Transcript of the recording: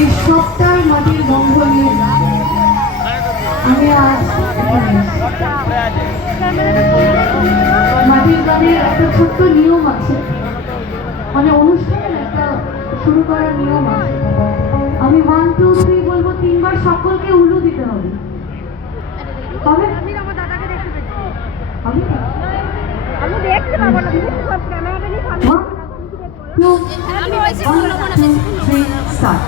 এই সবটাই মাটির গন্ধ নিয়ে আমি আজ মাটির গানের একটা ছোট্ট নিয়ম আছে, মানে অনুষ্ঠানের একটা শুরু করার নিয়ম আছে। আমি 1 2 3 বলবো, 3বার সকলকে উলু দিতে হবে। তবে আমি দেখতে পাবো না, তুমি সব ক্যামেরাটা নিয়ে সামনে 1 2 3 স্টার্ট।